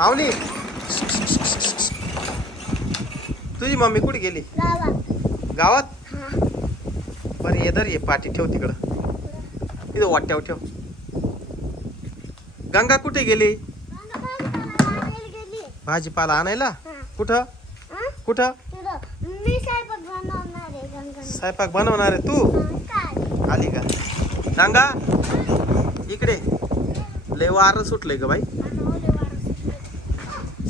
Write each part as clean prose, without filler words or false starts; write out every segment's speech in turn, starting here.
माऊली तुझी मम्मी कुठे गेली? गावात. बरं ये धर, ये पाठी ठेव तिकडं, तिथं वाट्यावर ठेव. गंगा कुठे गेली? भाजीपाला आणायला. कुठं कुठं? स्वयंपाक बनवणार आहे तू? आली का गंगा? इकडे लय वारं सुटलंय ग बाई.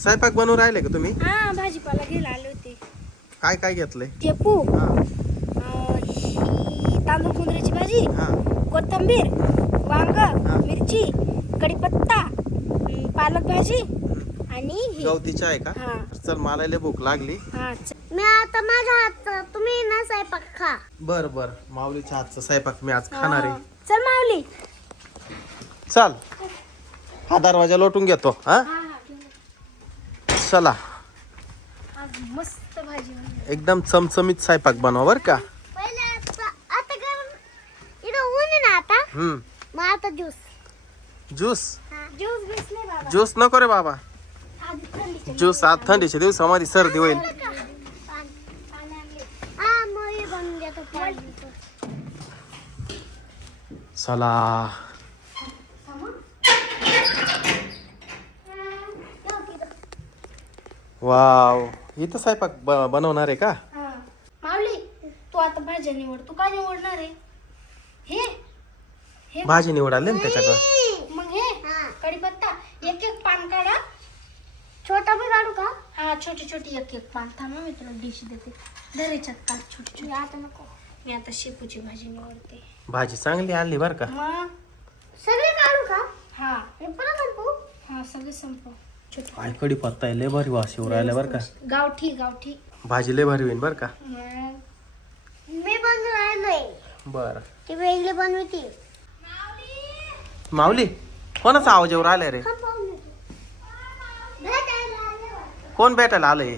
स्वयंपाक बनवून राहिले का तुम्ही? हा, भाजीपाला घ्यायला आले होते. काय काय घेतलंय? चेपू, हा तांदूळ कुंदरीची भाजी, हा कोथिंबीर, वांग, मिरची, कढीपत्ता, पालक भाजी आणि ही. गवतीच्या आहे का? हा. चल मला लय भूक लागली. हा, मी आता माझ्या हात, तुम्ही ना स्वयंपाक खा. बर बर, माऊलीच्या हातचा स्वयंपाक मी आज खाणार आहे. चल माऊली. चल हा दरवाजा लोटून घेतो. हा चला, आज मस्त भाजी बनवली. एकदम चमचमीत स्वयंपाक बनवा बर का. पहिले आता गरम इथं ऊन आहे ना आता. मग आता ज्यूस. ज्यूस ज्यूस घेतले बाबा. ज्यूस नको रे बाबा. आधी थंडीचे ज्यूस आज थंडीच्या दिवसामध्ये सर्दी होईल. हा, मग हे बनवून देतो पाणी. चला वाव, इथं स्वयंपाक बनवणार आहे का? हा. माऊली, तू आता भाज्या निवड. तू काय निवडणार आहे? हे हे भाजी निवडाले ना त्याच्याकडं. मग हे कढीपत्ता, एक एक पान काढा. छोटा पण काढू का? हा, छोटी छोटी एक एक पान. थांब, मी तुला डिश देते. धरेच्यात काढ छोटी छोटी. आता नको, मी आता शेपूची भाजी निवडते. भाजी चांगली आणली बर का. मग सगळे काढू का? हा, हे पण संपू. हा, सगळे संपव. छोटी काय कढीपत्ता आहे, लय भारी वास येऊ राहिला बर का. गावठी गावठी भाजी लय भारी होईल बर का. मी बनवून राहिलोय. बर, ती वेगळी बनवती. माऊली कोणाचा आवाज येऊ राहिलाय रे? कोण भेटायला आलंय?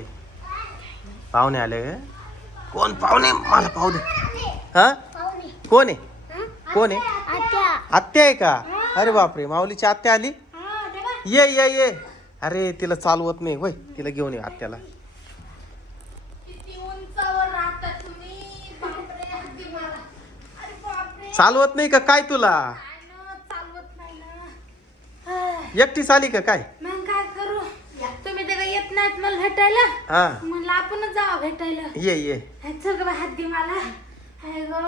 पाहुणे आले का? कोण पाहुणे? मला पाहू दे. हा, कोण आहे? कोण आहे? आत्या आहे का? अरे बापरे, माऊलीची आत्या आली. ये ये ये. अरे तिला चालवत नाही होय, तिला घेऊन ये आत्याला. चालवत नाही का काय तुला? एकटीच आली का काय? मग काय करू, तुम्ही तेव्हा येत नाहीत मला भेटायला. हा, म्हणलं आपणच जावं भेटायला. ये ये. चल ग, हात दे मला. हाय गो,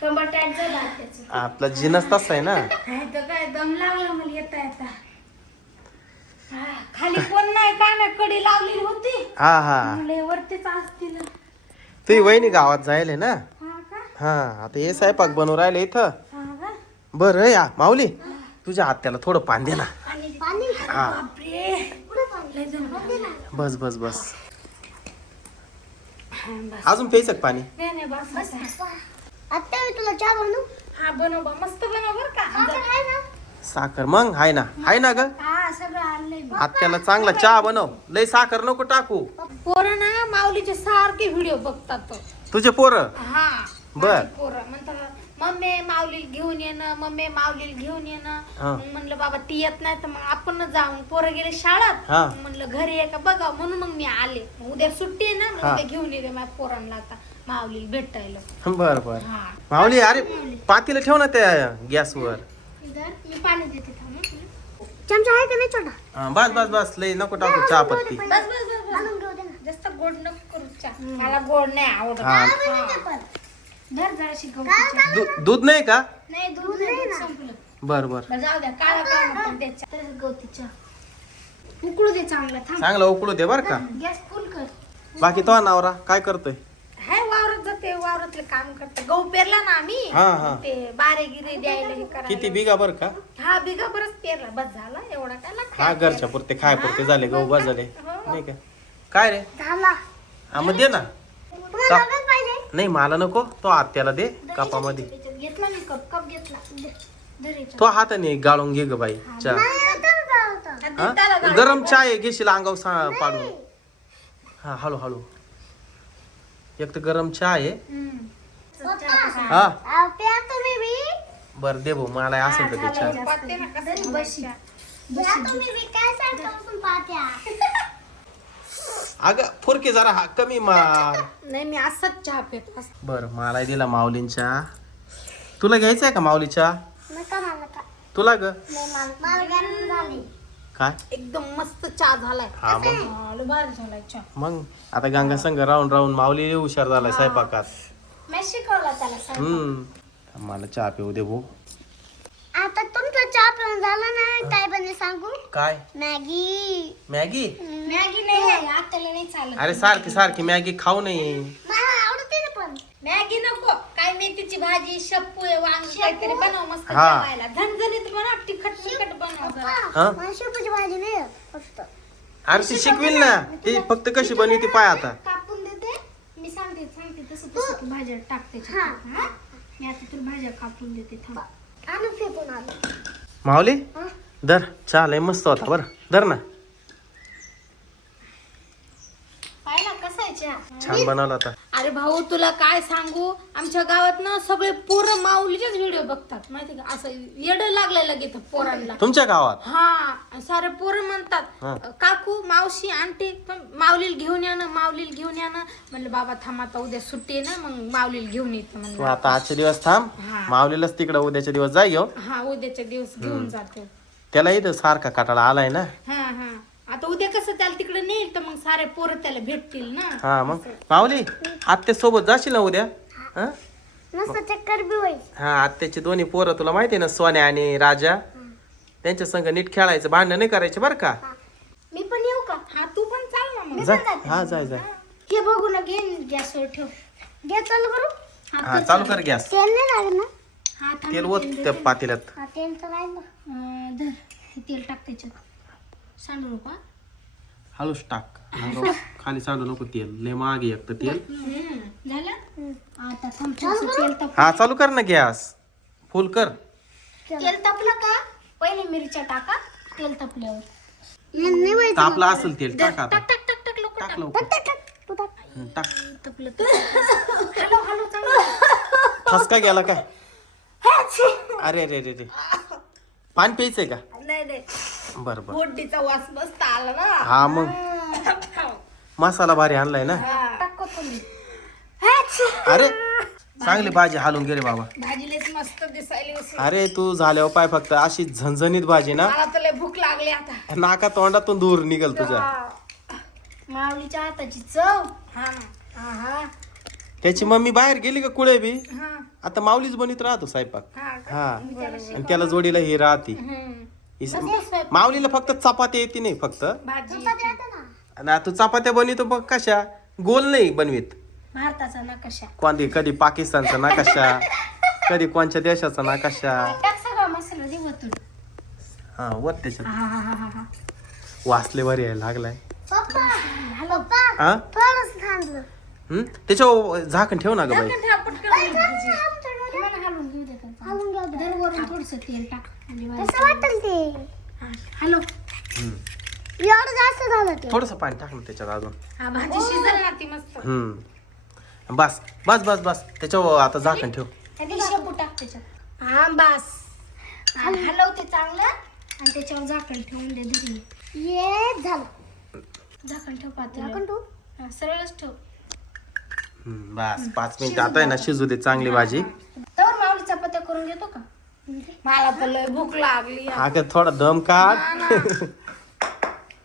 कंबर टाईट झालं त्याचं. आपला जिनस तसा आहे ना. हाय तर काय दम लागला मला येता येता. खाली कोण नाही, काय नाही, कडी लावलेली होती. हा हा, म्हणलं वरतीच असतील. तुझी वहिनी गावात जायले ना. हा का? हा, आता हे स्वयंपाक बनवून राहिले इथं. हा का? बरं या माऊली, तुझ्या आत्याला थोडं पान दे ना. पाणी. हा, बापरे, लय जण. बस बस बस. हा, बस. अजून प्यायचं का पाणी? नाही नाही, बस बस. आता मी तुला चहा बनवू. हा, बनव बा, मस्त बनव बर का. साखर मग हाय ना, हाय ना ग. हा, सगळं आणलंय. आत्याला चांगला चहा बनव, लय साखर नको टाकू. पोरं ना माऊलीचे सारखे व्हिडिओ बघतात. तुझे पोरं? हा, बर. माझी पोरं म्हणतात मम्मी माऊली घेऊन येणं, मम्मी माऊली घेऊन येणं. हा. मग म्हणलं बाबा ती येत नाही तर मग आपण जाऊन. पोरं गेले शाळेत. हा. मग म्हणलं घरी आहे का बघा, म्हणून मग मी आले. उद्या सुट्टी आहे ना, मग हा. उद्या घेऊन येते माझ्या पोरांना आता माऊली भेटायला. बर बर. हा, माऊली अरे पातीला ठेव ना त्या गॅसवर. इधर मी पाणी देते. थांब हं. चमचा आहे का नाही छोटा? हा, बस बस बस, लय नको टाकू चहा पत्ती. बस बस बस बस. जास्त गोड नको करू चहा. मला गोड नाही आवडत. हा. हा. धर जराशी गवती चहा. दूध नाही का? नाही, दूध नाही, दूध संपलं. बर बर, बरं, जाऊ द्या, काळा काळा पण त्याच्या. तसं गवती चहा. उकळू दे चांगला. थांब, चांगलं उकळू दे बर का. गॅस फुल कर. बाकी तो नवरा काय करतोय? हाय, वावरात जाते, वावरातले काम करते. गहू पेरला ना आम्ही. हा हा, ते बारे गिरे द्यायला हे करायला. किती बिगा बर का? हा, बिगा बरच पेरला. बस झाला, एवढा काय लागतं. हा, घरच्या पुरते खाय पुरते झाले गहू बस झाले. हो. नाही का? काय रे? झाला. हा, मग दे ना. तुम्हाला लागत पाहिजे? नाही मला नको, तो आत्याला दे कपामध्ये. त्याच्यात घेतला मी कप घेतला. धर याच्यात. तो हाताने गाळून घे ग बाई चहा. हा? गरम चहा आहे, घेशील अंगावर पाडून. हा, हळू हळू. एक तर गरम चहा आहे. हा, बर दे भाऊ, मला असेल तर ते चहा. अगं फुरके जरा हा कमी मार. नाही मी असंच चहा पित बर मला दिला माऊलींच्या. तुला घ्यायचा आहे का माऊलीच्या? तुला ग काय एकदम मस्त चहा झालाय. हा मग भारी झालाय चहा. मग आता गंगा संघ राहून राहून माऊली हुशार झालाय स्वयंपाकात. मी शिकवला त्याला. मला चहा पिऊ दे भाऊ. आता तुमचा चहा पिऊन झाला ना काय बने सांगू काय मॅगी मॅगी? मॅगी नाही आत्याला नाही चालत. अरे सारखी सारखी मॅगी खाऊ नये. मला आवडते ना पण मॅगी नको. काय मेथीची भाजी शेपू वांगी काहीतरी बनव मस्त हा. जेवायला. झणझणीत बनव तिखट तिखट बनव जरा. हा? मला शेपूची भाजी नाही फक्त अरे ती शिकविल ना ती फक्त कशी बनवते पाय आता. कापून देते मी सांगते तसं तसं तू भाज्या टाक त्याच्यात. हा? मी आता तुला भाज्या कापून देते थांब. आणून फेकून आलो माऊली हा? धर चहा लय मस्त होता बरं. धर ना. पाहिला कसा आहे चहा? छान बनवला होता. अरे भाऊ तुला काय सांगू आमच्या गावात ना सगळे पोरं माऊलीचेच व्हिडिओ बघतात माहिती का. असं येड लागलं लगेच पोरांना. तुमच्या गावात? हा सारे पोरं म्हणतात हा. काकू मावशी आंटी माऊलीला घेऊन या ना माऊलीला घेऊन या ना. म्हणलं बाबा थांब आता उद्या सुट्टी आहे ना मग माऊलीला घेऊन येतो तू म्हणलं. आता आजचे दिवस थांब. हा. माऊलीलाच तिकडे उद्याच्या दिवस जाई हो. हा उद्याच्या दिवस घेऊन जातो. त्याला इथं सारखा काटाळा आलाय ना. हा हा आता उद्या कसं त्याला तिकडे नेईल तर मग सारे पोरं त्याला भेटतील ना. हा मग माऊली आत्या सोबत जाशील ना उद्या? हा? मस्त चक्कर बी होईल हा आत्याचे दोन्ही पोरं तुला माहिती आहे ना सोन्या आणि राजा. त्यांच्या संग नीट खेळायचं भांडण नाही करायचे बरं का. मी पण येऊ का हा तू पण चाल ना मग. जा हा जाय जाय. हे बघू ना घे गॅसवर ठेव. घे चालू करू हा चालू कर गॅस. तेल नाही लागत ना हा थांब तेल ओत त्या पातेल्यात. हा तेल तर राहिलं धर हे तेल टाक त्याच्यात. सांडू नका. हळूच टाक. खाली सांडू नको तेल. लय मागे एक तर तेल. झालं आता थांब थोडंसं तेल ताप. हा चालू कर ना गॅस. फुल कर. तेल तापलं का पहिले मिरच्या टाका. तेल तापल्यावर नाही व्हायचं तापला असेल तेल टाक आता. टाक टाक टाक टाक लवकर टाक टाक. लवकर. तू टाक टाक. तापलं हॅलो हॅलो चांगलं. ठसका गेला काय? अरे रे रे रे पाणी प्यायचंय का? नाही नाही बर बर. फोडणीचा वास मस्त आला ना. हा मग मसाला भारी आणलाय ना. टाक कोथिंबीर. अरे चांगली भाजी हालून गेले बाबा. भाजीलेच मस्त दिसायली असेल. अरे तू झाल्यावर पाय फक्त अशी झणझणीत भाजी ना मला तर लय भूक लागली आता. नाका तोंडातून दूर निघल तुझ्या. माऊलीच्या हाताची चव. हा ना हा त्याची मम्मी बाहेर गेली का कुळे बी. हा आता माऊलीच बनीत राहतो स्वयंपाक. हा हा आणि त्याला जोडीला ही राहते. माऊलीला फक्त चपात्या येते नाही फक्त. भाजी आणि तू चपात्या बनवितो बघ कशा गोल नाही बनवीत. भारताचा नकाशा. कोणती कधी पाकिस्तानचा नकाशा कधी कोणत्या देशाचा नकाशा. टाक सगळा मसाला दे वतून. हा वर त्याच्यात हा हा हा हा वासले वर यायला लागलाय. पप्पा हॅलो हा थोडंच थांबलं त्याच्यावर झाकण ठेव ना ग बाई. हलवून घेऊ दे त्यांचा. घालून घ्या दर वरून थोडंसं तेल टाक म्हणजे भाजी. कसं वाटेल ते हॅलो एवढं जास्त झालं ते थोडस पाणी टाक ना त्याच्यात अजून. हा भाजी शिजल ना ती मस्त. बस बस बस बस त्याच्यावर आता झाकण ठेव. त्यात शेपू टाक त्याच्यात. हा बस हलवते चांगलं आणि त्याच्यावर झाकण ठेवून दे धरी. ये झालं झाकण ठेव झाकण पातेलं. तू हा सरळच ठेव. बस 5 मिनिट आता आहे ना शिजू दे चांगली भाजी. तर माऊली चपात्या करून घेतो का? मला तर लय भूक लागली. अगं थोडा दम काढ.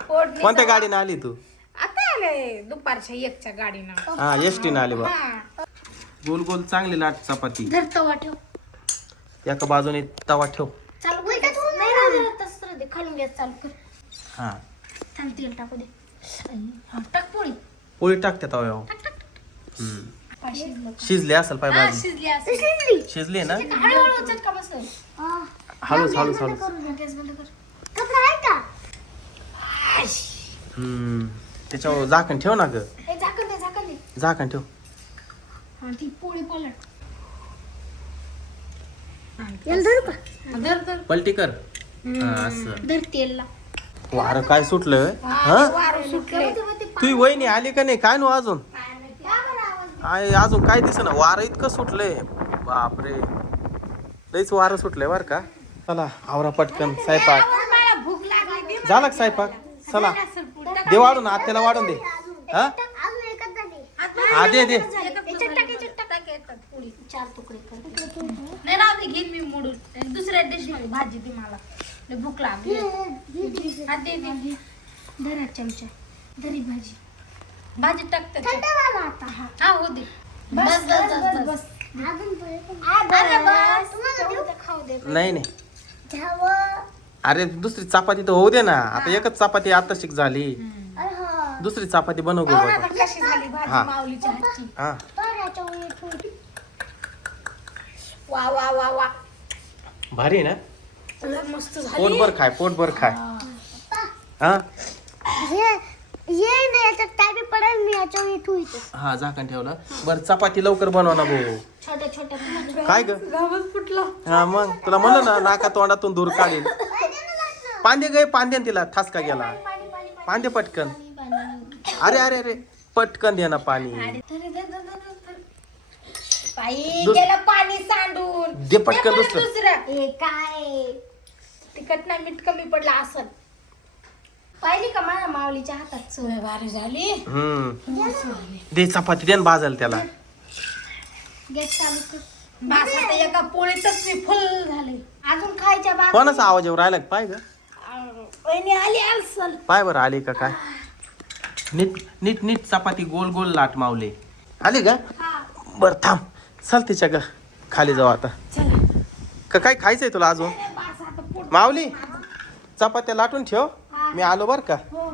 फोडणीचा कोणत्या गाडीनं आली तू? आता आले दुपारच्या 1च्या गाडीनं. हा एसटी न आली बा. हा गोल गोल चांगली लाट चपाती. धर तवा ठेव. एका बाजूने तवा ठेव. चालू कर गॅस. नाही राहू दे तसंच राहू दे. खालून गॅस चालू कर. हा थांब तेल टाकू दे. हा, टाक पोळी. पोळी टाक त्या तव्यावर. टाक टाक पाय शिजलं का? शिजली असेल पाय हा, भाजी. शिजली असेल. शिजली ना. हळूहळू चटका बसेल. हळूच हळूच हळूच. गॅस बंद कर. कपडा आहे का त्याच्यावर झाकण ठेव ना ग. हे झाकण दे झाकण दे. झाकण ठेव. हा ती पोळी पलट. याला धरू का धर धर पलटी कर. हा असं. धर तेलला. वारं काय सुटलं. हा वारं सुटले. तुझी वहिनी आली का नाही काय नो अजून. अजून काय दिसेना वारं इतकं सुटलंय. बापरे लईच वारं सुटलंय बर का. चला आवरा पटकन स्वयंपाक मला भूक लागली. झाला का स्वयंपाक. चला दे वाढून आत्याला वाढून दे. हा अजून एकच झाली. हा दे दे याच्यात टाक येतात पोळी 4 तुकडे कर. नाही राहू दे, घेईन मी मोडून दुसऱ्या डिश मध्ये भाजी दे मला, लय भूक लागली. हा दे दे, धरा चमचा, धरी भाजी टाकते. थंड झाला आता. हा हो दे. बस बस बस बस. अजून परत. अरे बस, तुम्हाला देऊ? खाऊ दे. नाही नाही घ्यावं. अरे दुसरी चपाती तर होऊ दे ना. आता एकच चपाती आता शिक झाली. अरे हा. दुसरी चपाती बनव पाहू घेऊ ना बाबा. आता कशी झाली भाजी हा. माऊलीच्या हातची. हा बराच्या वेळी थोडी. वा वा वा वा, भारी आहे ना. लय मस्त झाली. पोटभर खाय हा ये नाही याच्यात काय बी पडेल मी याच्या वेळी ठेवतो. हा झाकण ठेवलं. बरं चपाती लवकर बनवा ना भाऊ. छोट्या छोट्या काय ग गावच फुटला. हा मग तुला म्हणलं ना नाका तोंडातून दूर काढेल. पांदे गे पांद्यान तिला ठसका गेला. पांदे पटकन. अरे अरे अरे पटकन दे ना पाणी. बाई गेलं पाणी सांडून. दे पटकन परत दुसरं. दुसरं. हे काय तिखट नाही, मीठ कमी पडला असल. पाहिली का माझ्या माऊलीच्या हातात चव भारी झाली. दे चपाती दे भाजायला त्याला. गॅस चालू कर. बस आता एका पोळीतच मी फुल झाले. अजून खायच्या बाकी. कोणाचा आवाज येऊ राहिला का? पाय ग वहिनी आली असल. पाय बरं आली का काय. नीट नीट नीट चपाती गोल गोल लाट मावले. आली का बर थांब. चल तिच्या ग खाली जाऊ आता. चला का काय खायचंय तुला अजून? बस आता पोट. माऊली चपात्या लाटून ठेव. मी आलो बर का. हो